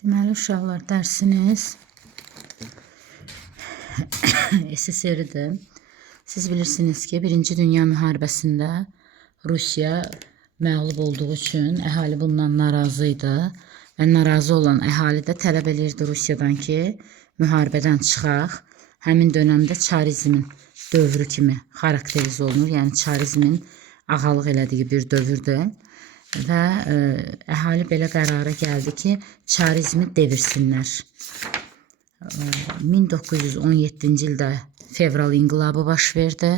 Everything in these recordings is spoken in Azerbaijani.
Deməli, uşaqlar, dərsiniz SSR-dir. Siz bilirsiniz ki, Birinci Dünya Müharibəsində Rusiya məğlub olduğu üçün əhali bundan narazı idi və narazı olan əhali də tələb edirdi Rusiyadan ki, müharibədən çıxaq. Həmin dövrdə çarizmin dövrü kimi xarakterize olunur, yəni çarizmin ağalıq elədiyi bir dövrdür. Və əhali belə qərara gəldi ki, çarizmi devirsinlər. 1917-ci ildə fevral inqilabı baş verdi.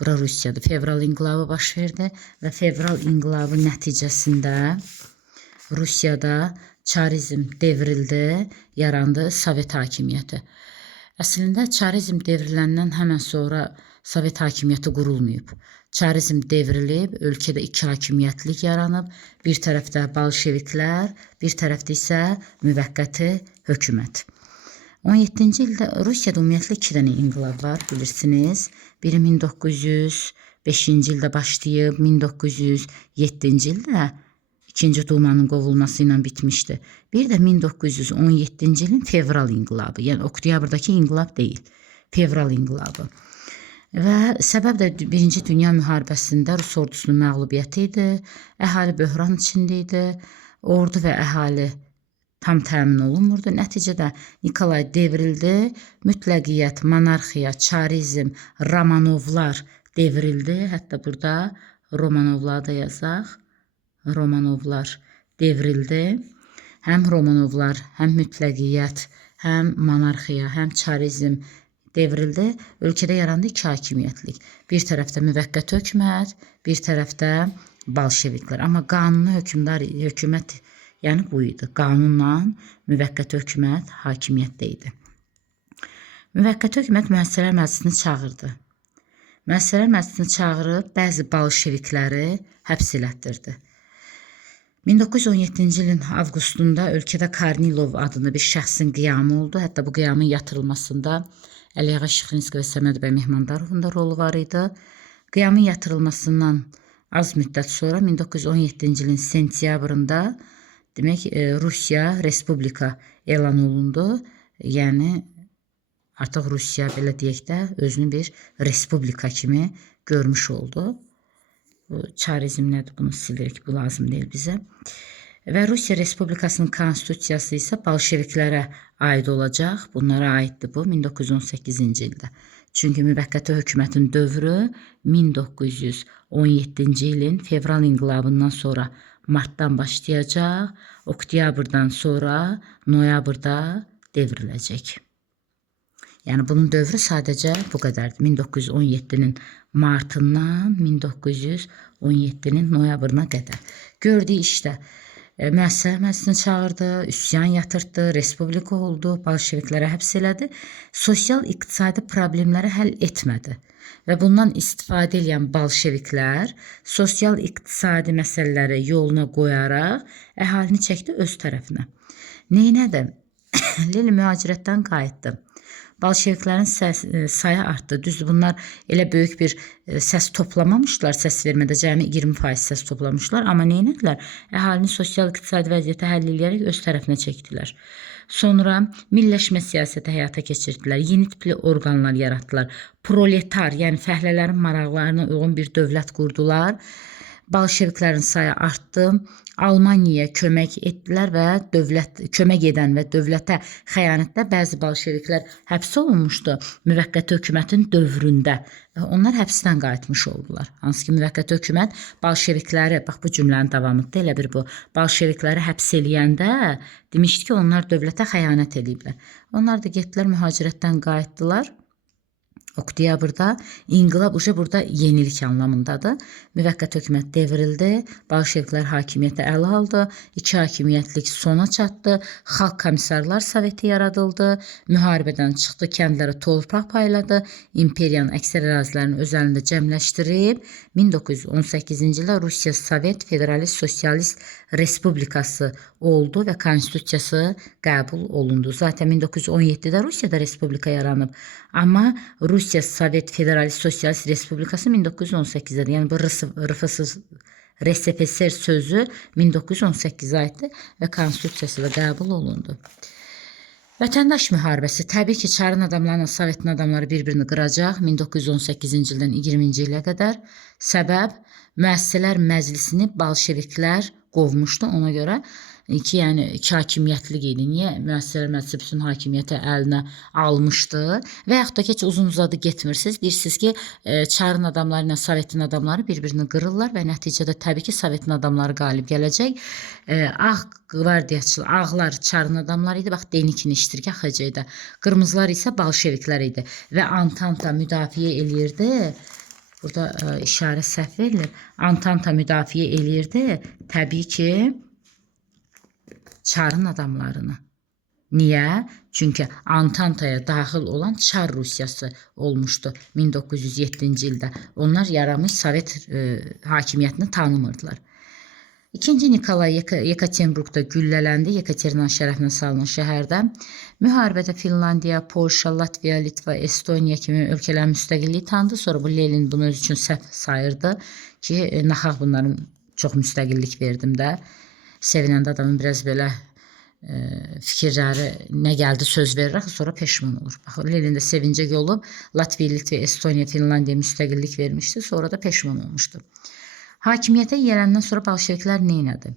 Bura Rusiyadır. Fevral inqilabı baş verdi və fevral inqilabı nəticəsində Rusiyada çarizm devrildi, yarandı Sovet hakimiyyəti. Əslində çarizm devriləndən həmən sonra Sovet hakimiyyəti qurulmayıb. Çarizm devrilib, ölkədə iki hakimiyyətlik yaranıb. Bir tərəfdə bolşeviklər, bir tərəfdə isə müvəqqəti hökumət. 17-ci ildə Rusiyada ümumiyyətlə 2 dənə inqilab var, bilirsiniz. Biri 1905-ci ildə başlayıb, 1907-ci ildə İkinci Dumanın qovulması ilə bitmişdi. Bir də 1917-ci ilin fevral inqilabı, yəni oktyabrdakı inqilab deyil, fevral inqilabı. Və səbəb də Birinci Dünya Müharibəsində Rus ordusunun məğlubiyyəti idi, əhali böhran içində idi, ordu və əhali tam təmin olunmurdu. Nəticədə Nikolay devrildi, mütləqiyyət, monarxiya, çarizm, Romanovlar devrildi. Hətta burada Romanovları da yazaq. Romanovlar devrildi. Həm Romanovlar, həm mütləqiyyət, həm monarxiya, həm çarizm devrildi. Ölkədə yarandı iki hakimiyyətlik. Bir tərəfdə müvəqqəti hökumət, bir tərəfdə bolşeviklər. Amma qanuni hökumət yəni bu idi. Qanunla müvəqqəti hökumət hakimiyyətdə idi. Müvəqqəti hökumət Müəssisələr Məclisini çağırdı. Müəssisələr Məclisini çağırıb bəzi bolşevikləri həbs elətdirdi. 1917-ci ilin avqustunda ölkədə Kornilov adında bir şəxsin qiyamı oldu. Hətta bu qiyamın yatırılmasında Əliağa Şıxlinski və Səməd bəy Mehmandarovun da rolu var idi. Qiyamın yatırılmasından az müddət sonra 1917-ci ilin sentyabrında demək Rusiya Respublika elan olundu. Yəni artıq Rusiya belə deyək də özünü bir respublika kimi görmüş oldu. Çarizm nədir, bunu silirik, bu lazım deyil bizə. Və Rusiya Respublikasının konstitusiyası isə bolşeviklərə aid olacaq. Bunlara aiddir bu 1918-ci ildə. Çünki müvəqqəti hökumətin dövrü 1917-ci ilin fevral inqilabından sonra martdan başlayacaq, oktyabrdan sonra noyabrda devriləcək. Yəni bunun dövrü sadəcə bu qədərdir. 1917-nin martından 1917-nin noyabrına qədər. Gördüyü işdə Müəssisələr Məclisini çağırdı, üsyan yatırtdı, respublika oldu, bolşeviklərə həbs elədi, sosial-iqtisadi problemləri həll etmədi. Və bundan istifadə edən bolşeviklər sosial-iqtisadi məsələləri yoluna qoyaraq əhalini çəkdi öz tərəfinə. Neynədi? Lili mühacirətdən qayıtdı. Bolşeviklərin sayı artdı. Düzdür, bunlar elə böyük bir səs toplamamışlar, səs vermədə cəmi 20% səs toplamışlar. Amma neynədilər? Əhalinin sosial-iqtisadi vəziyyəti həll edərək öz tərəfinə çəkdilər. Sonra milliləşmə siyasəti həyata keçirdilər. Yeni tipli orqanlar yaratdılar. Proletar, yəni fəhlələrin maraqlarına uyğun bir dövlət qurdular. Bolşeviklərin sayı artdı. Almaniyaya kömək etdilər və kömək edən və dövlətə xəyanətdə bəzi bolşeviklər həbs olunmuşdu müvəqqəti hökumətin dövründə. Onlar həbsdən qayıtmış oldular. Hansı ki, müvəqqəti hökumət bolşevikləri, bax bu cümlənin davamıdır, elə bir bu, bolşevikləri həbs eləyəndə demişdi ki, onlar dövlətə xəyanət ediblər. Onlar da getdilər, mühacirətdən qayıtdılar. Oktyabrda inqilab burada yenilik anlamındadır. Müvəqqəti hökumət devrildi, bolşeviklər hakimiyyəti ələ aldı, iki hakimiyyətlik sona çatdı, xalq komissarlar soveti yaradıldı, müharibədən çıxdı, kəndlərə torpaq payladı, imperiyanın əksər ərazilərini öz əlində cəmləşdirib, 1918-ci ildə Rusiya Sovet Federalist Sosialist Respublikası oldu və konstitusiyası qəbul olundu. Zaten 1917-də Rusiyada respublika yaranıb, amma Rusiya Sovet Federalist Sosialist Respublikası 1918-dədir. Yəni bu RFS RSFSR sözü 1918-ə aiddir və konstitusiyası da qəbul olundu. Vətəndaş müharibəsi təbii ki, çarın adamlarla Sovetin adamları bir-birini qıracaq 1918-ci ildən 20-ci ilə qədər. Səbəb Müəssisələr Məclisini bolşeviklər qovmuşdu. Ona görə ki, yəni iki hakimiyyətlik idi. Niyə Müəssisələr Məclisi bütün hakimiyyəti əlinə almışdı və yaxud da ki, heç uzun-uzadı getmirsiniz. Deyirsiniz ki, çarın adamları ilə Sovetin adamları bir-birini qırırlar və nəticədə təbii ki, Sovetin adamları qalib gələcək. Ağ qvardiyaçılar, ağlar çarın adamları idi. Bax, Denikin iştirak AXC-də. Qırmızılar isə bolşeviklər idi və Antanta müdafiə eləyirdi. Burada işarə səhv verilir. Antanta müdafiə eləyirdi. Təbii ki, çarın adamlarını. Niyə? Çünki Antantaya daxil olan Çar Rusiyası olmuşdu 1907-ci ildə. Onlar yaranmış Sovet hakimiyyətini tanımırdılar. İkinci Nikolay Yekaterinburqda güllələndi. Yekaterinan şərəfinə salınan şəhərdə. Müharibədə Finlandiya, Polşa, Latviya, Litva, Estoniya kimi ölkələrin müstəqilliyi tanıdı. Sonra bu Lenin bunu öz üçün səhv sayırdı ki, naxaq bunların çox müstəqillik verdim də. Sevinəndə adamın biraz belə fikirləri nə gəldi söz verir, sonra peşman olur. Bax, Lenin də sevincək olub, Latviya, Litva, Estoniya, Finlandiya müstəqillik vermişdi, sonra da peşman olmuşdu. Hakimiyyətə gələndən sonra bolşeviklər nə etdi?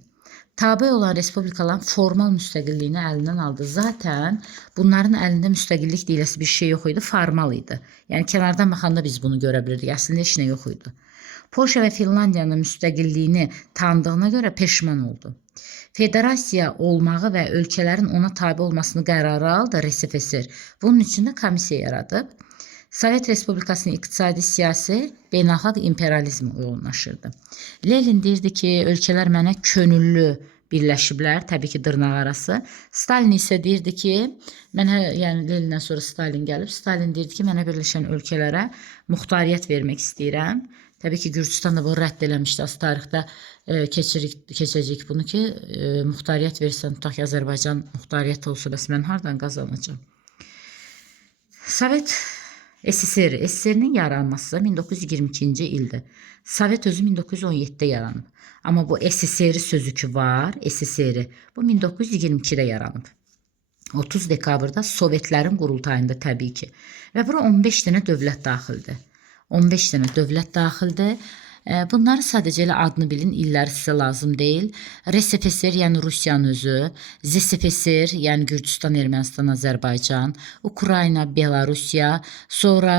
Tabe olan respublikaların formal müstəqilliyini əlindən aldı. Zaten bunların əlində müstəqillik deyiləsi bir şey yox idi, formal idi. Yəni kənardan baxanda biz bunu görə bilirdik. Əslində heç nə yox idi. Polşa və Finlandiyanın müstəqilliyini tanıdığına görə peşman oldu. Federasiya olmağı və ölkələrin ona tabe olmasını qərara aldı RSFSR. Bunun üçün də komissiya yaradıb. Sovet Respublikasının iqtisadi, siyasi, beynəlxalq imperializmi yoğunlaşırdı. Lenin deyirdi ki, ölkələr mənə könüllü birləşiblər, təbii ki, dırnaq arası. Stalin isə deyirdi ki, yəni Lenindən sonra Stalin gəlib, Stalin deyirdi ki, mənə birləşən ölkələrə muxtariyyət vermək istəyirəm. Təbii ki, Gürcüstan da bunu rədd eləmişdi. Az tarixdə keçəcək bunu ki, muxtariyyət versən, tutaq ki, Azərbaycan muxtariyyət olsa, bəs mən hardan qazanacağım? Sovet SSR-nin yaranması 1922-ci ildir. Sovet özü 1917-də yaranıb. Amma bu SSR sözü ki var, SSR, bu 1922-də yaranıb. 30 dekabrda Sovetlərin qurultayında təbii ki. Və bura 15 dənə dövlət daxildir. 15 dənə dövlət daxildir. Bunları sadəcə elə adını bilin, illəri sizə lazım deyil. RSFSR, yəni Rusiyanın özü, ZSFSR, yəni Gürcüstan, Ermənistan, Azərbaycan, Ukrayna, Belarusiya, sonra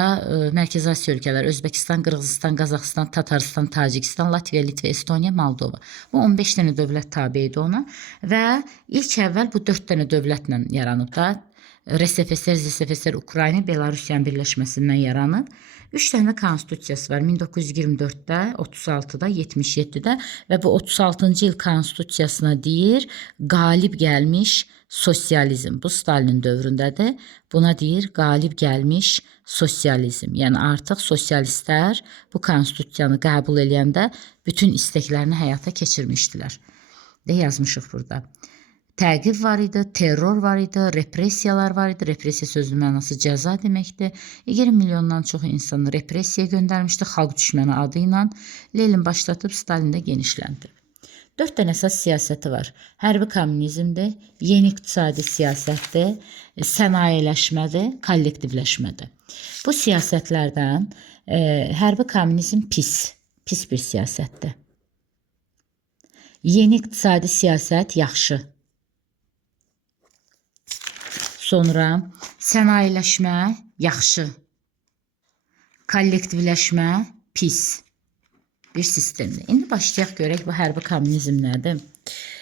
Mərkəzi Asiya ölkələri, Özbəkistan, Qırğızistan, Qazaxıstan, Tataristan, Tacikistan, Latviya, Litva, Estoniya, Moldova. Bu 15 dənə dövlət tabe idi ona və ilk əvvəl bu 4 dənə dövlətlə yaranıb da. RSFSR, ZSFSR, Ukrayna, Belarusiyanın birləşməsindən yaranıb. 3 dənə konstitusiyası var. 1924-də, 36-da, 77-də və bu 36-cı il konstitusiyasına deyir, qalib gəlmiş sosializm. Bu Stalin dövründədir. Buna deyir, qalib gəlmiş sosializm. Yəni artıq sosialistlər bu konstitusiyanı qəbul edəndə bütün istəklərini həyata keçirmişdilər. De yazmışıq burada. Təqib var idi, terror var idi, repressiyalar var idi. Repressiya sözünün mənası cəza deməkdir. 20 milyondan çox insanı repressiyaya göndərmişdi xalq düşməni adı ilə. Lenin başlatıb, Stalin də genişləndirib. 4 dənə əsas siyasəti var. Hərbi kommunizmdir, yeni iqtisadi siyasətdir, sənayeləşmədir, kollektivləşmədir. Bu siyasətlərdən hərbi kommunizm pis bir siyasətdir. Yeni iqtisadi siyasət yaxşı. Sonra sənayeləşmə yaxşı, kollektivləşmə pis bir sistemdir. İndi başlayaq görək bu hərbi kommunizm nədir?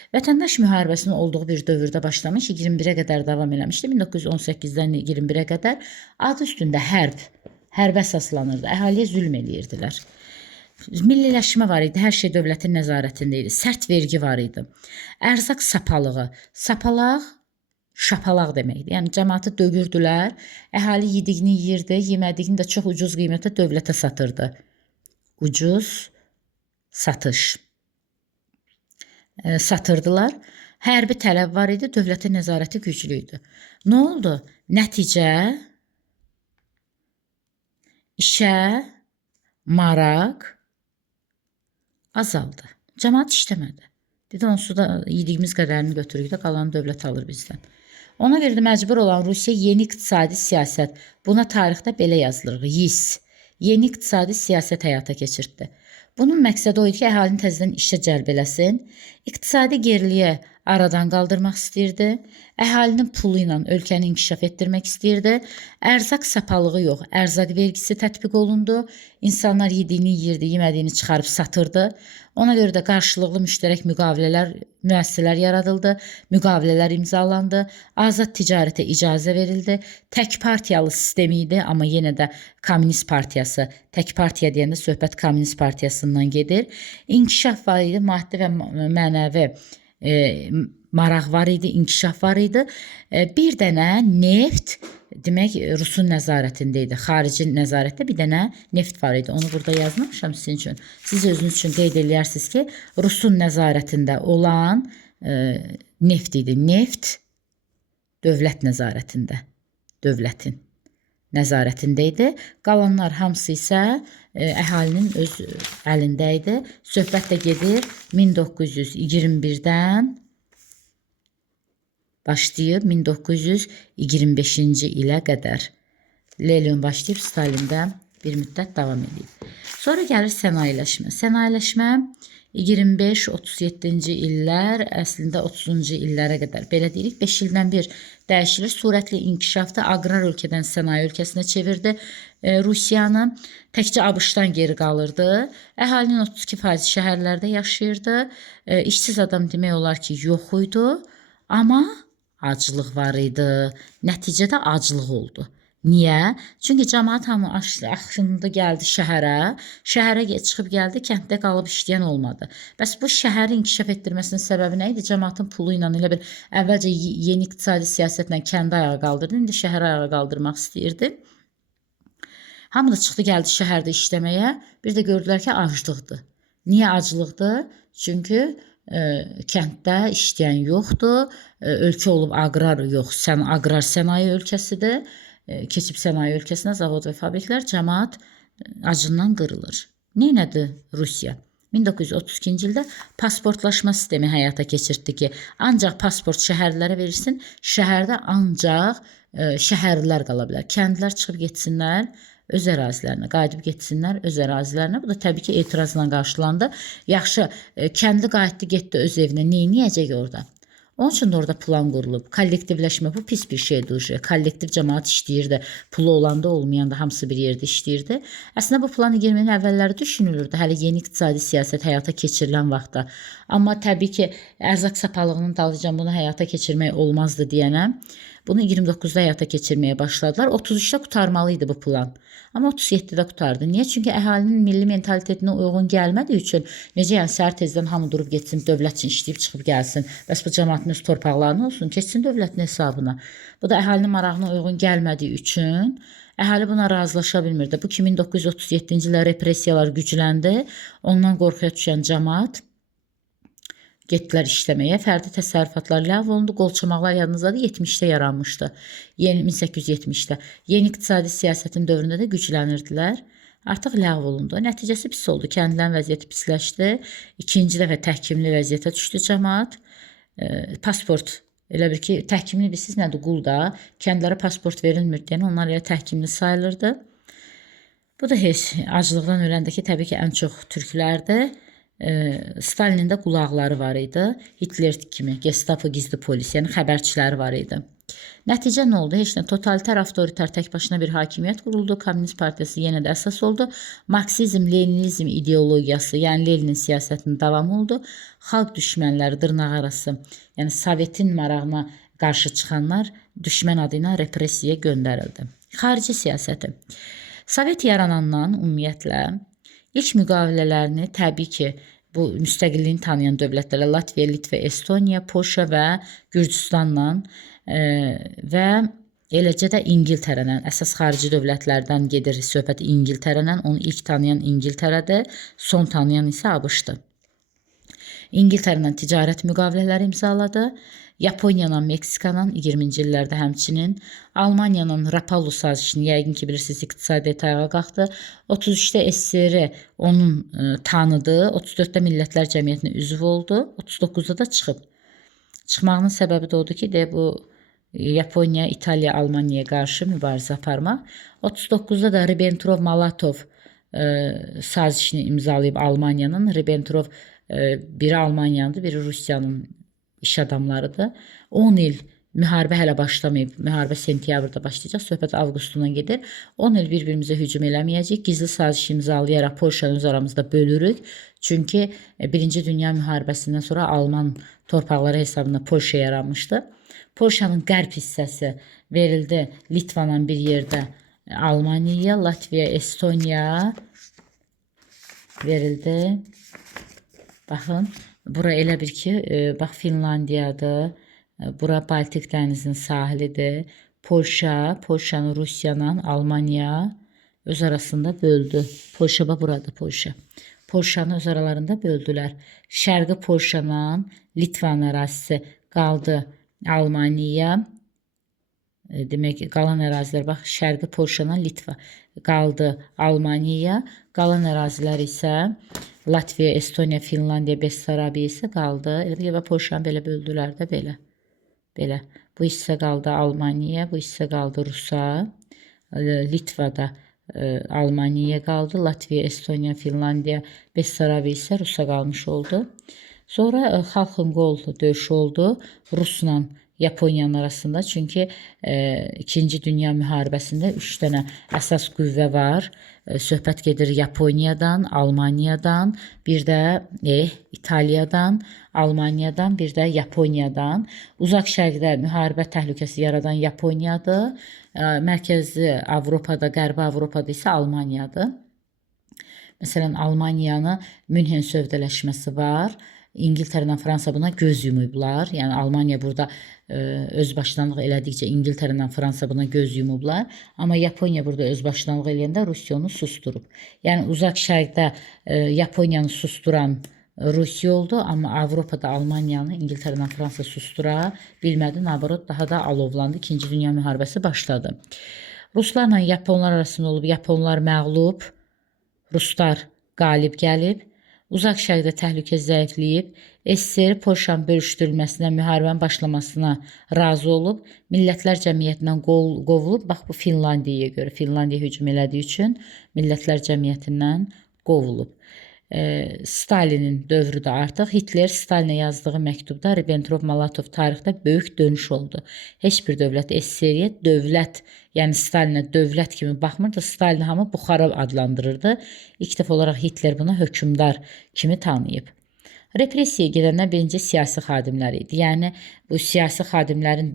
Vətəndaş müharibəsinin olduğu bir dövrdə başlamış, 21-ə qədər davam eləmişdi. 1918-dən 21-ə qədər adı üstündə hərb əsaslanırdı. Əhaliyə zülm eləyirdilər. Milliləşmə var idi, hər şey dövlətin nəzarətində idi. Sərt vergi var idi. Ərzaq sapalığı. Sapalaq şapalaq deməkdir. Yəni cəmaatı dögürdülər, əhali yediyini yeyirdi, yemədiyini də çox ucuz qiymətə dövlətə satırdı. Ucuz satış. Satırdılar. Hərbi tələb var idi, dövlətin nəzarəti güclü idi. Nə oldu? Nəticə işə maraq azaldı. Cəmaət işləmədi. Dedi, onsuz da yediyimiz qədərini götürürük də, qalan dövlət alır bizdən. Ona görə də məcbur olan Rusiya yeni iqtisadi siyasət, buna tarixdə belə yazılır, YIS, yeni iqtisadi siyasət həyata keçirtdi. Bunun məqsədi o idi ki, əhalini təzədən işə cəlb eləsin, iqtisadi geriliyə aradan qaldırmaq istəyirdi, əhalinin pulu ilə ölkəni inkişaf etdirmək istəyirdi, ərzaq sapalığı yox, ərzaq vergisi tətbiq olundu, insanlar yediyini yeyirdi, yemədiyini çıxarıb satırdı. Ona görə də qarşılıqlı müştərək müəssisələr yaradıldı, müqavilələr imzalandı, azad ticarətə icazə verildi, tək partiyalı sistemi idi, amma yenə də Kommunist partiyası, tək partiya deyəndə söhbət Kommunist partiyasından gedir. İnkişaf var idi, maddi və mənəvi maraq var idi, inkişaf var idi. Bir dənə neft, demək Rusun nəzarətində idi. Xarici nəzarətdə bir dənə neft var idi. Onu burada yazmamışam sizin üçün. Siz özünüz üçün qeyd edirsiniz ki, Rusun nəzarətində olan neft idi. Neft dövlət nəzarətində, dövlətin nəzarətində idi. Qalanlar hamısı isə əhalinin öz əlində idi. Söhbət də gedir 1921-dən başlayıb 1925-ci ilə qədər. Lenin başlayıb Stalində bir müddət davam edib. Sonra gəlir sənayeləşmə. Sənayeləşmə 25-37-ci illər, əslində 30-cu illərə qədər, belə deyirik, 5 ildən bir dəyişilir. Sürətli inkişafda aqrar ölkədən sənaye ölkəsinə çevirdi Rusiyanı. Təkcə ABŞ-dan geri qalırdı. Əhalinin 32% şəhərlərdə yaşayırdı. İşsiz adam demək olar ki, yox idi, amma aclıq var idi. Nəticədə aclıq oldu. Niyə? Çünki cəmaət hamı axşında gəldi şəhərə. Şəhərə çıxıb gəldi, kənddə qalıb işləyən olmadı. Bəs bu şəhəri inkişaf etdirməsinin səbəbi nə idi? Cəmaətin pulu ilə elə bir əvvəlcə yeni iqtisadi siyasətlə kəndi ayağa qaldırdı, indi şəhəri ayağa qaldırmaq istəyirdi. Hamı da çıxdı gəldi şəhərdə işləməyə. Bir də gördülər ki, aclıqdır. Niyə aclıqdır? Çünki kənddə işləyən yoxdur. Ölkə olub aqrar yox, aqrar sənaye ölkəsidir. Keçib sənaye ölkəsinə zavod və fabriklər, cəmaət acından qırılır. Neynədi Rusiya? 1932-ci ildə pasportlaşma sistemi həyata keçirtdi ki, ancaq pasport şəhərlərə verilsin, şəhərdə ancaq şəhərlilər qala bilər. Kəndlər çıxıb getsinlər öz ərazilərinə, qayıdıb getsinlər öz ərazilərinə. Bu da təbii ki, etirazla qarşılandı. Yaxşı, kəndli qayıtdı, getdi öz evinə, neyniyəcək orada? Onun üçün də orada plan qurulub. Kollektivləşmə bu pis bir şeydir. Kollektiv cəmaət işləyirdi. Pulu olanda, olmayanda hamısı bir yerdə işləyirdi. Əslində bu plan 20-nin əvvəlləri düşünülürdü. Hələ yeni iqtisadi siyasət həyata keçirilən vaxtda. Amma təbii ki, ərzaq sapalığının dalınca bunu həyata keçirmək olmazdı deyənə, bunu 29-da həyata keçirməyə başladılar. 33-də qurtarmalıydı bu plan. Amma 37-də qurtardı. Niyə? Çünki əhalinin milli mentalitetinə uyğun gəlmədiyi üçün, necə yəni səhər tezdən hamı durub getsin, dövlət üçün işləyib çıxıb gəlsin. Bəs bu cəmaətin öz torpaqlarına olsun, keçsin dövlətin hesabına. Bu da əhalinin marağına uyğun gəlmədiyi üçün əhali buna razılaşa bilmirdi. Bu 1937-ci ildə repressiyalar gücləndi. Ondan qorxuya düşən cəmaət getdilər işləməyə. Fərdi təsərrüfatlar ləğv olundu. Qolçamaqlar yadınızdadır, 70-də yaranmışdı. 1870-də. Yeni iqtisadi siyasətin dövründə də güclənirdilər. Artıq ləğv olundu. Nəticəsi pis oldu. Kəndlərin vəziyyəti pisləşdi. İkinci dəfə təhkimli vəziyyətə düşdü cəmaət. Pasport, elə bir ki, təhkimli bilsiz nədir? Qulda. Kəndlərə pasport verilmir deyən onlar elə təhkimli sayılırdı. Bu da heç aclıqdan öləndəki təbii ki, ən çox türklərdir. Stalinin də qulaqları var idi. Hitler kimi, Gestapo gizli polis, yəni xəbərçiləri var idi. Nəticə nə oldu? Heç nə, totalitar, avtoritar, tək başına bir hakimiyyət quruldu. Kommunist partiyası yenə də əsas oldu. Marksizm, Leninizm ideologiyası, yəni Leninin siyasətinin davamı oldu. Xalq düşmənləri dırnaq arası, yəni Sovetin marağına qarşı çıxanlar düşmən adı ilə repressiyaya göndərildi. Xarici siyasəti. Sovet yaranandan ümumiyyətlə İlk müqavilələrini təbii ki, bu müstəqilliyini tanıyan dövlətlərlə Latviya, Litva, Estoniya, Polşa və Gürcüstanla və eləcə də İngiltərələ, əsas xarici dövlətlərdən gedir söhbət İngiltərələ, onu ilk tanıyan İngiltərədir, son tanıyan isə ABŞ-dır. İngiltərə ilə ticarət müqavilələri imzaladı. Yaponiya, Meksikanın 20-ci illərdə həmçinin Almaniyanın Rapallo sazişini yəqin ki bilirsiniz, iqtisadiyyat ayağa qalxdı. 33-də SSR onun tanıdı. 34-də Millətlər Cəmiyyətinə üzv oldu. 39-da da çıxıb. Çıxmağının səbəbi də odur ki, bu Yaponiya, İtaliya, Almaniyaya qarşı mübarizə aparmaq. 39-da da Ribbentrop-Molotov sazişini imzalayıb Almaniyanın. Ribbentrop biri Almaniyanındır, biri Rusiyanın iş adamlarıdır. 10 il müharibə hələ başlamayıb. Müharibə sentyabrda başlayacaq. Söhbət avqustundan gedir. 10 il bir-birimizə hücum eləməyəcək. Gizli saziş imzalayaraq Polşanı öz aramızda bölürük. Çünki 1-ci Dünya müharibəsindən sonra Alman torpaqları hesabına Polşa yaranmışdı. Polşanın qərb hissəsi verildi Litvanın bir yerdə Almaniyaya, Latviya, Estoniya verildi. Baxın, bura elə bir ki, bax Finlandiyadır. Bura Baltik dənizinin sahilidir. Polşanı Rusiyanın Almaniya öz arasında böldü. Polşa buradır, Polşa. Polşanı öz aralarında böldülər. Şərqi Polşanın Litvan ərazisi qaldı Almaniya. Demək ki, qalan ərazilər, bax, Şərqi Polşanın Litva qaldı Almaniya. Qalan ərazilər isə Latviya, Estoniya, Finlandiya, Bessarabiya isə qaldı. Elə bir Polşanı belə böldülər də belə. Belə. Bu hissə qaldı Almaniya, bu hissə qaldı Rusa. Litvada Almaniya qaldı. Latviya, Estoniya, Finlandiya, Bessarabiya isə Rusa qalmış oldu. Sonra Xalxın Qol döyüşü oldu Rusla Yaponiyanın arasında. Çünki 2-ci Dünya müharibəsində 3 dənə əsas qüvvə var. Söhbət gedir Yaponiyadan, Almaniyadan, bir də İtaliyadan, Almaniyadan, bir də Yaponiyadan. Uzaq şərqdə müharibə təhlükəsi yaradan Yaponiyadır. Mərkəzi Avropada, Qərbi Avropada isə Almaniyadır. Məsələn, Almaniyanı Münhen sövdələşməsi var. İngiltərə, Fransa buna göz yumublar. Yəni Almaniya burada özbaşınalıq elədikcə İngiltərə, Fransa buna göz yumublar. Amma Yaponiya burada özbaşınalıq eləyəndə Rusiya onu susturub. Yəni uzaq şərqdə Yaponiyanı susturan Rusiya oldu, amma Avropada Almaniyanı İngiltərə, Fransa sustura bilmədi. Nabarot daha da alovlandı. 2-ci Dünya müharibəsi başladı. Ruslarla Yaponlar arasında olub, Yaponlar məğlub, Ruslar qalib gəlib. Uzaq şərqdə təhlükə zəifləyib, SSR Polşanın bölüşdürülməsinə, müharibənin başlamasına razı olub, Millətlər Cəmiyyətindən qovulub. Bax, bu Finlandiyaya görə, Finlandiya hücum elədiyi üçün Millətlər Cəmiyyətindən qovulub. Stalinin dövrü də artıq. Hitler Stalinə yazdığı məktubda Ribbentrop-Molotov tarixdə böyük dönüş oldu. Heç bir dövlət SSR-yə dövlət, yəni Stalinə dövlət kimi baxmırdı. Stalini hamı Buxara adlandırırdı. İlk dəfə olaraq Hitler buna hökmdar kimi tanıyıb. Repressiyaya gedəndən birinci siyasi xadimlər idi. Yəni bu siyasi xadimlərin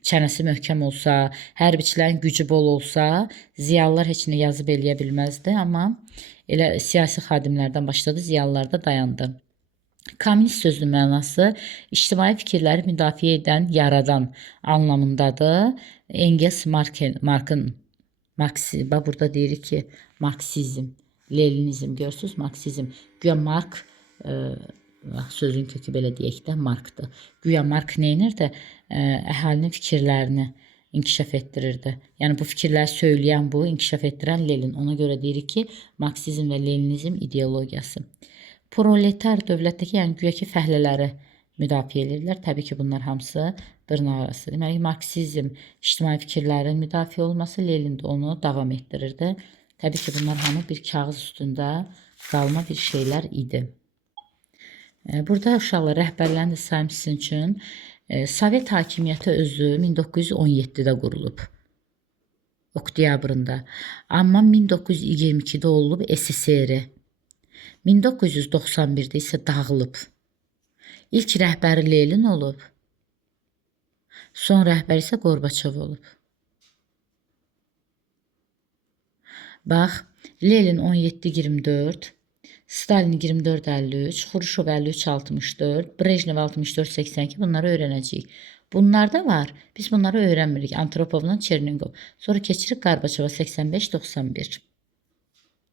çənəsi möhkəm olsa, hərbiçilərin gücü bol olsa, ziyalılar heç nə yazıb eləyə bilməzdi, amma elə siyasi xadimlərdən başladı, ziyalılar da dayandı. Kommunist sözünün mənası ictimai fikirləri müdafiə edən, yaradan anlamındadır. Engels Marxın burada deyirik ki, Marksizm, Leninizm, görürsünüz, Marksizm. Güya Mark sözün kökü belə deyək də Markdır. Güya Mark neynirdi? Əhalinin fikirlərini inkişaf etdirirdi. Yəni bu fikirləri söyləyən, bu inkişaf etdirən Lenin. Ona görə deyirik ki, Marksizm və Leninizm ideologiyası. Proletar dövlətdəki, yəni güya ki, fəhlələri müdafiə edirlər. Təbii ki, bunlar hamısı dırnaq arası. Deməli, Marksizm ictimai fikirlərin müdafiə olması, Lenin də onu davam etdirirdi. Təbii ki, bunlar hamı bir kağız üstündə qalma bir şeylər idi. Burada uşaqlar rəhbərlərini sayım sizin üçün. Sovet hakimiyyəti özü 1917-də qurulub. Oktyabrında. Amma 1922-də olub SSR. 1991-də isə dağılıb. İlk rəhbəri Lenin olub. Son rəhbəri isə Qorbaçov olub. Bax, Lenin 17-24, Stalin 24-53, Xruşov 53-64, Brejnev 64-82 bunları öyrənəcəyik. Bunlar da var. Biz bunları öyrənmirik. Antropovla Çernigov. Sonra keçirik Qorbaçova 85-91.